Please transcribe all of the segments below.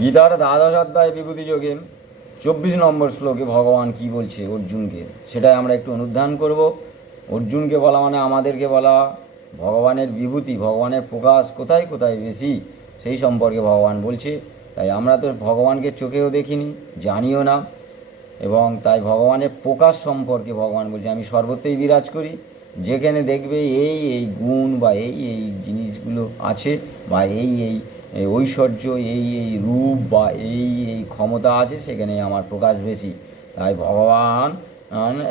গীতার দ্বাদশ অধ্যায় বিভূতি যোগে চব্বিশ নম্বর শ্লোকে ভগবান কি বলছে অর্জুনকে? সেটাই আমরা একটু অনুধান করব। অর্জুনকে বলা মানে আমাদেরকে বলা, ভগবানের বিভূতি, ভগবানের প্রকাশ কোথায় কোথায় বেশি? সেই সম্পর্কে ভগবান বলছে। তাই আমরা তো ভগবানকে চোখেও দেখিনি, জানিও না। এবং তাই ভগবানের প্রকাশ সম্পর্কে ভগবান বলছে, আমি সর্বত্রই বিরাজ করি। যেখানে দেখবে এই এই গুণ বা এই এই জিনিসগুলো আছে বা এই এই এই ঐশ্বর্য, এই এই রূপ বা এই এই ক্ষমতা আছে সেখানে আমার প্রকাশ বেশি। তাই ভগবান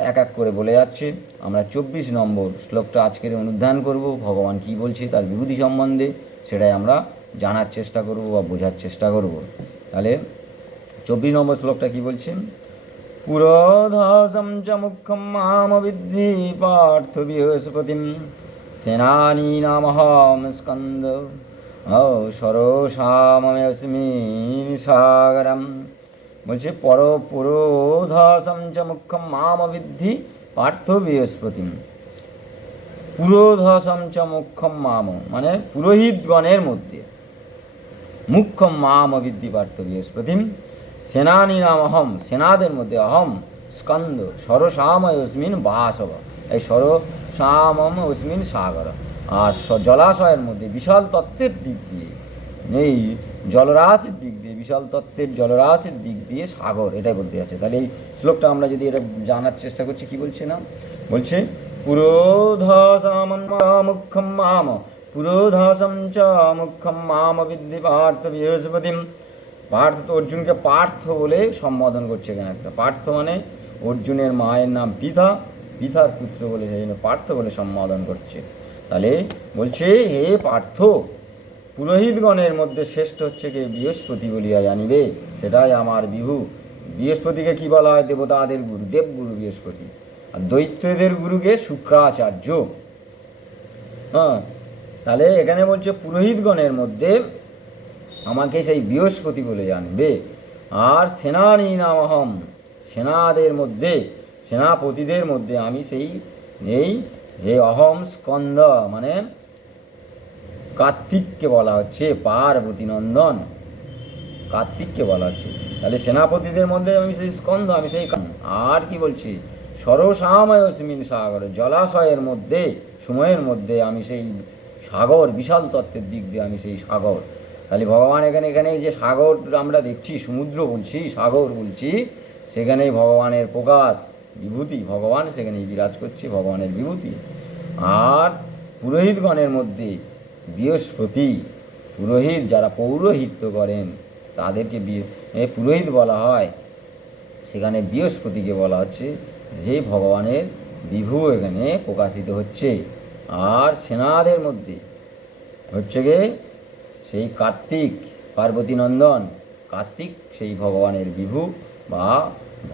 এক এক করে বলে যাচ্ছে। আমরা চব্বিশ নম্বর শ্লোকটা আজকের অনুধান করব। ভগবান কি বলছে তার বিভূতি সম্বন্ধে সেটাই আমরা জানার চেষ্টা করব বা বোঝার চেষ্টা করব। তাহলে চব্বিশ নম্বর শ্লোকটা কি বলছে? পুরোধসম চ মুখম মাম বিদ্ধি পার্থ বৃহস্পতিম সেনানীনামহম স্কন্দ ও সরসামস্মিন সাগরম বলছে পর পুরোধসম চ মুখম মাম পার্থ বৃহস্পতিম পুরোধসম চ মুখ্যম মাম মানে পুরোহিতগণের মধ্যে। মুখ্যম মাম বিদ্ধি পার্থ বৃহস্পতিম সেনানী নাম অহম, সেনাদের মধ্যে অহম স্কন্দ অস্মিন বাসব এই সরসামম অস্মিন আর জলাশয়ের মধ্যে বিশাল তত্ত্বের দিক দিয়ে, এই জলরাশির দিক দিয়ে, বিশাল তত্ত্বের জলরাশির দিক দিয়ে সাগর, এটাই বলতে যাচ্ছে। তাহলে এই শ্লোকটা আমরা যদি এটা জানার চেষ্টা করছি, কি বলছে না? বলছে পুরোধসামন মুখ্যম মাম পুরোধসম চ মুখ্যম মাম বিদ্ধি পার্থ বৃহস্পতিম। পার্থ তো অর্জুনকে পার্থ বলে সম্বোধন করছে এখানে একটা। পার্থ মানে অর্জুনের মায়ের নাম পিতা, পিতার পুত্র বলে সেই জন্য পার্থ বলে সম্বোধন করছে। তাহলে বলছে, হে পার্থ, পুরোহিতগণের মধ্যে শ্রেষ্ঠ হচ্ছে কে বৃহস্পতি বলিয়া জানিবে। সেটাই আমার বিভু বৃহস্পতিকে কি বলা হয়? দেবতাদের গুরু, দেবগুরু বৃহস্পতি। আর দৈত্যদের গুরুকে শুক্রাচার্য। হ্যাঁ তাহলে এখানে বলছে, পুরোহিতগণের মধ্যে আমাকে সেই বৃহস্পতি বলে জানবে। আর সেনানী নামহম সেনাদের মধ্যে, সেনাপতিদের মধ্যে আমি সেই, এই হে অহম স্কন্দ মানে কার্তিককে বলা হচ্ছে, পার্বতী নন্দন। কার্তিককে বলা হচ্ছে। তাহলে সেনাপতিদের মধ্যে আমি সেই স্কন্দ আমি সেই আর কি বলছি? সরসাময় অস্মিন সাগর, জলাশয়ের মধ্যে, সময়ের মধ্যে আমি সেই সাগর, বিশাল তত্ত্বের দিক দিয়ে আমি সেই সাগর। তাহলে ভগবান এখানে এখানে যে সাগর আমরা দেখছি, সমুদ্র বলছি, সাগর বলছি, সেখানেই ভগবানের প্রকাশ। বিভূতি, ভগবান সেখানেই বিরাজ করছে, ভগবানের বিভূতি। আর পুরোহিতগণের মধ্যে বৃহস্পতি, পুরোহিত যারা পৌরোহিত্য করেন, তাদেরকে পুরোহিত বলা হয়। সেখানে বৃহস্পতিকে বলা হচ্ছে যে ভগবানের বিভু এখানে প্রকাশিত হচ্ছে। আর সেনাদের মধ্যে হচ্ছে গে, সেই কার্তিক পার্বতী নন্দন কার্তিক সেই ভগবানের বিভু বা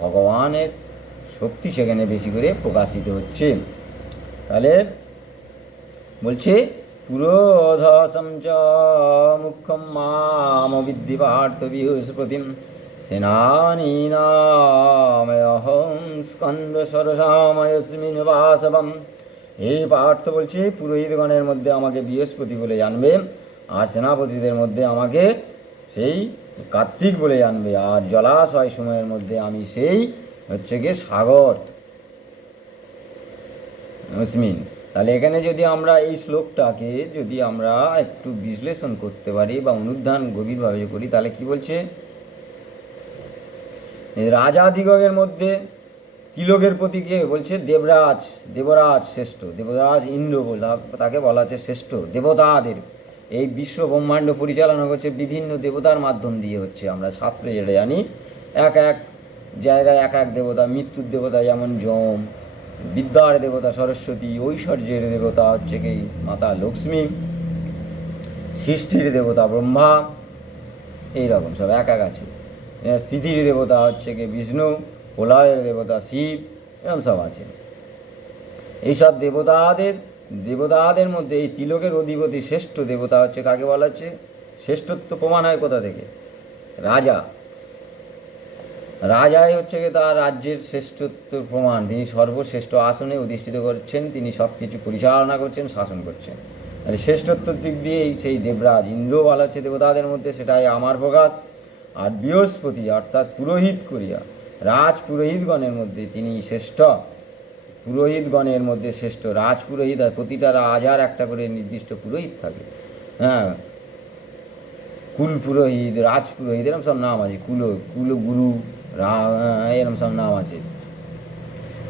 ভগবানের শক্তি সেখানে বেশি করে প্রকাশিত হচ্ছে। তাহলে বলছে, পুরোধসম চ মুখ্যম মাম বিদ্ধি পার্থ বৃহস্পতিম সেনানীনামহম স্কন্দ সরসাময়স্মিন বাসবম। এই পার্থ বলছে, পুরোহিতগণের মধ্যে আমাকে বৃহস্পতি বলে জানবে আর সেনাপতিদের মধ্যে আমাকে সেই কার্তিক বলে জানবে। আর জলাশয় সময়ের মধ্যে আমি সেই হচ্ছে গিয়ে সাগর। মুসমিন তাহলে এখানে যদি আমরা এই শ্লোকটাকে যদি আমরা একটু বিশ্লেষণ করতে পারি বা অনুধান গভীরভাবে করি, তাহলে কি বলছে? এই রাজাদিগের মধ্যে তিলকের প্রতি কে বলছে? দেবরাজ দেবরাজ শ্রেষ্ঠ, দেবরাজ ইন্দ্র বলা, তাকে বলা হচ্ছে শ্রেষ্ঠ, দেবতাদের। এই বিশ্ব ব্রহ্মাণ্ড পরিচালনা করছে বিভিন্ন দেবতার মাধ্যম দিয়ে হচ্ছে, আমরা শাস্ত্রে যেটা জানি, এক এক জায়গায় এক এক দেবতা, মৃত্যুর দেবতা যেমন যম বিদ্যার দেবতা সরস্বতী, ঐশ্বর্যের দেবতা হচ্ছে কি মাতা লক্ষ্মী, সৃষ্টির দেবতা ব্রহ্মা এইরকম সব এক এক আছে। স্থিতির দেবতা হচ্ছে কি বিষ্ণু প্রলয়ের দেবতা শিব, এরকম সব আছে। এইসব দেবতাদের দেবতাদের মধ্যে এই তিলকের অধিপতি শ্রেষ্ঠ দেবতা হচ্ছে কাকে বলা হচ্ছে? শ্রেষ্ঠত্ব প্রমাণ হয় কোথা থেকে? রাজা। রাজাই হচ্ছে গিয়ে তার রাজ্যের শ্রেষ্ঠত্ব প্রমাণ। তিনি সর্বশ্রেষ্ঠ আসনে অধিষ্ঠিত করছেন, তিনি সব কিছু পরিচালনা করছেন, শাসন করছেন। তাহলে শ্রেষ্ঠত্বের দিক দিয়েই সেই দেবরাজ ইন্দ্র বলা হচ্ছে দেবতাদের মধ্যে, সেটাই আমার প্রকাশ। আর বৃহস্পতি অর্থাৎ পুরোহিত করিয়া, রাজ পুরোহিতগণের মধ্যে তিনি শ্রেষ্ঠ। পুরোহিতগণের মধ্যে শ্রেষ্ঠ রাজ পুরোহিত, আর প্রতিটা রাজার একটা করে নির্দিষ্ট পুরোহিত থাকে। হ্যাঁ কুল পুরোহিত, রাজ পুরোহিত, এরকম সব নাম আছে। কুল কুল এরকম সব নাম আছে।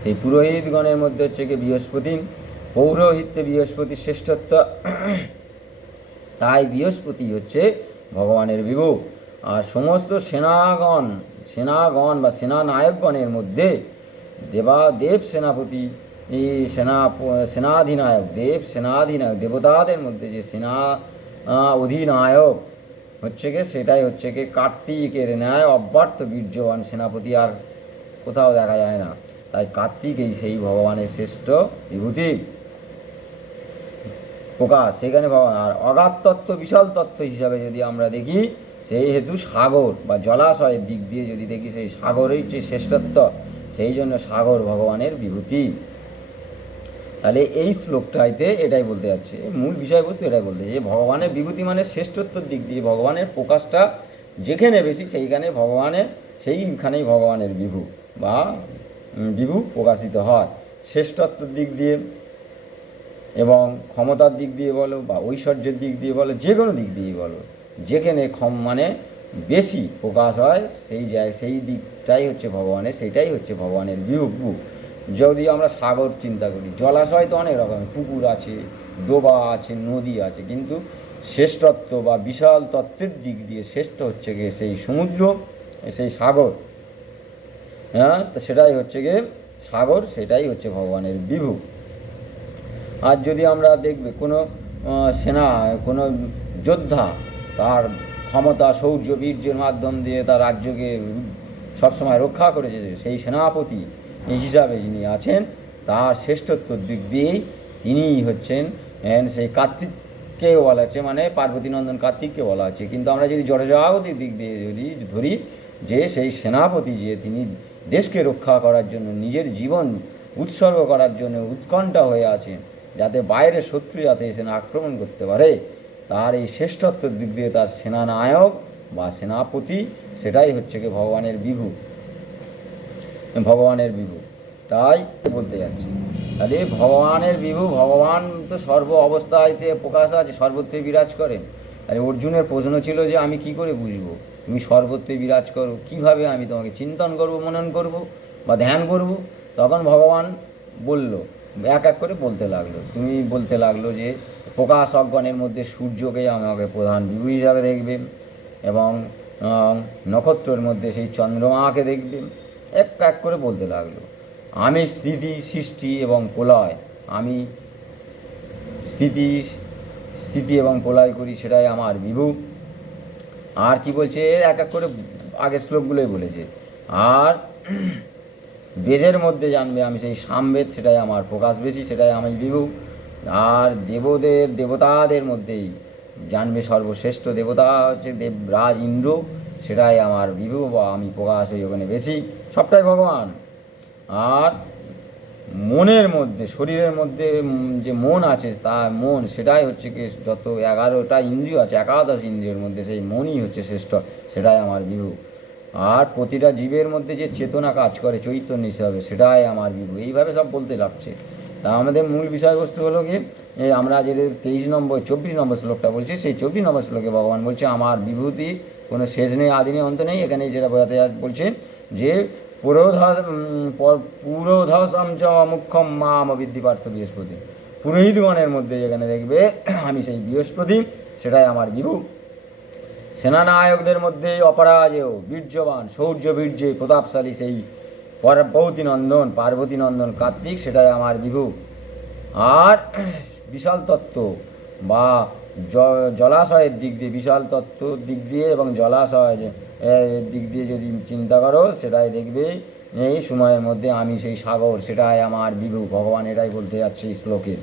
সেই পুরোহিতগণের মধ্যে হচ্ছে কি বৃহস্পতি, পৌরোহিত্যে বৃহস্পতি শ্রেষ্ঠত্ব। তাই বৃহস্পতি হচ্ছে ভগবানের বিভু। আর সমস্ত সেনাগণ সেনাগণ বা সেনানায়কগণের মধ্যে দেবা দেব সেনাপতি, এই সেনা, সেনাধিনায়ক, দেব সেনাধিনায়ক, দেবতাদের মধ্যে যে সেনা অধিনায়ক হচ্ছে কি, সেটাই হচ্ছে কি, কার্তিকের ন্যায় অব্যর্থ বীর্যবান সেনাপতি আর কোথাও দেখা যায় না। তাই কার্তিক এই সেই ভগবানের শ্রেষ্ঠ বিভূতি। প্রকাশ, সেখানে ভগবান। আর অগাধ তত্ত্ব, বিশাল তত্ত্ব হিসাবে যদি আমরা দেখি, সেই হেতু সাগর বা জলাশয়ের দিক দিয়ে যদি দেখি, সেই সাগরের যে শ্রেষ্ঠত্ব। সেই জন্য সাগর ভগবানের বিভূতি। তাহলে এই শ্লোকটাইতে এটাই বলতে যাচ্ছে। মূল বিষয়বস্তু এটাই বলতে যে ভগবানের বিভূতি মানে শ্রেষ্ঠত্বর দিক দিয়ে ভগবানের প্রকাশটা যেখানে বেশি সেইখানে ভগবানের, সেইখানেই ভগবানের বিভু বা বিভু প্রকাশিত হয়। শ্রেষ্ঠত্বর দিক দিয়ে এবং ক্ষমতার দিক দিয়ে বলো বা ঐশ্বর্যের দিক দিয়ে বলো যে কোনো দিক দিয়ে বলো, যেখানে ক্ষম মানে বেশি প্রকাশ হয়, সেই জায়গায় সেই দিকটাই হচ্ছে ভগবানের, সেইটাই হচ্ছে ভগবানের বিভু। যদি আমরা সাগর চিন্তা করি, জলাশয় তো অনেক রকম, পুকুর আছে, ডোবা আছে, নদী আছে, কিন্তু শ্রেষ্ঠত্ব বা বিশাল তত্ত্বের দিক দিয়ে শ্রেষ্ঠ হচ্ছে গিয়ে সেই সমুদ্র, সেই সাগর। হ্যাঁ? তো সেটাই হচ্ছে গিয়ে সাগর, সেটাই হচ্ছে ভগবানের বিভু। আর যদি আমরা দেখবে কোনো সেনা, কোনো যোদ্ধা, তার ক্ষমতা শৌর্য বীর্যের মাধ্যম দিয়ে তার রাজ্যকে সবসময় রক্ষা করেছে, সেই সেনাপতি হিসাবে যিনি আছেন তার শ্রেষ্ঠত্বর দিক দিয়েই তিনিই হচ্ছেন এন সেই কার্তিককে বলা হচ্ছে মানে পার্বতী নন্দন কার্তিককে বলা হচ্ছে। কিন্তু আমরা যদি জড়জাগতিক দিক দিয়ে যদি ধরি, যে সেই সেনাপতি যে তিনি দেশকে রক্ষা করার জন্য, নিজের জীবন উৎসর্গ করার জন্য উৎকণ্ঠা হয়ে আছেন, যাতে বাইরের শত্রু যাতে এসে আক্রমণ করতে পারে, তার এই শ্রেষ্ঠত্বের দিক দিয়ে তার সেনানায়ক বা সেনাপতি, সেটাই হচ্ছে কি ভগবানের বিভু ভগবানের বিভু। তাই বলতে যাচ্ছি। তাহলে ভগবানের বিভু, ভগবান তো সর্ব অবস্থায়তে প্রকাশ আছে সর্বত্রই বিরাজ করেন। তাহলে অর্জুনের প্রশ্ন ছিল যে আমি কি করে বুঝব? তুমি সর্বত্রই বিরাজ করো, কীভাবে আমি তোমাকে চিন্তন করব, মনন করব বা ধ্যান করব? তখন ভগবান বলল, এক এক করে বলতে লাগল। তুমি বলতে লাগল যে প্রকাশ অজ্ঞানের মধ্যে সূর্যকে আমাকে প্রধান বিভু হিসাবে দেখবে এবং নক্ষত্রের মধ্যে সেই চন্দ্রমাকে দেখবে। এক এক করে বলতে লাগল। আমি স্থিতি সৃষ্টি এবং প্রলয়, আমি স্থিতি স্থিতি এবং প্রলয় করি সেটাই আমার বিভু। আর কি বলছে? এক এক করে আগের শ্লোকগুলোই বলেছে। আর বেদের মধ্যে জানবে আমি সেই সামবেদ, সেটাই আমার প্রকাশ বেশি, সেটাই আমি বিভু। আর দেবদের, দেবতাদের মধ্যেই জানবে সর্বশ্রেষ্ঠ দেবতা হচ্ছে দেবরাজ ইন্দ্র। সেটাই আমার বিভু বা আমি প্রকাশ হই ওখানে বেশি। সবটাই ভগবান। আর মনের মধ্যে, শরীরের মধ্যে যে মন আছে তা মন, সেটাই হচ্ছে কি যত এগারোটা ইন্দ্রিয় আছে, একাদশ ইন্দ্রিয়ের মধ্যে সেই মনই হচ্ছে শ্রেষ্ঠ, সেটাই আমার বিভু আর প্রতিটা জীবের মধ্যে যে চেতনা কাজ করে, চৈতন্য হিসাবে, সেটাই আমার বিভু এইভাবে সব বলতে লাগছে। তা আমাদের মূল বিষয়বস্তু হলো কি আমরা যে তেইশ নম্বর, চব্বিশ নম্বর শ্লোকটা বলছি, সেই চব্বিশ নম্বর শ্লোকে ভগবান বলছে, আমার বিভূতি কোনো শেষ নেই, আদি নেই, অন্ত নেই এখানে যেটা বোঝাতে বলছে যে পুরোধস পুরোধসম চ মুখ্যম মাম বিদ্ধি পার্থ বৃহস্পতি। পুরোহিতগণের মধ্যে যেখানে দেখবে, আমি সেই বৃহস্পতি, সেটাই আমার বিভু। সেনানায়কদের মধ্যে অপরাজেয়, বীর্যবান শৌর্য বীর্যে প্রতাপশালী সেই পার্বতী নন্দন পার্বতী নন্দন কার্তিক, সেটাই আমার বিভু। আর বিশাল তত্ত্ব বা জলাশয়ের দিক দিয়ে, বিশাল তত্ত্ব দিক দিয়ে এবং জলাশয় দিক দিয়ে যদি চিন্তা করো, সেটাই দেখবে, এই সময়ের মধ্যে আমি সেই সাগর, সেটাই আমার বিভু, ভগবান এটাই বলতে যাচ্ছে শ্লোকে।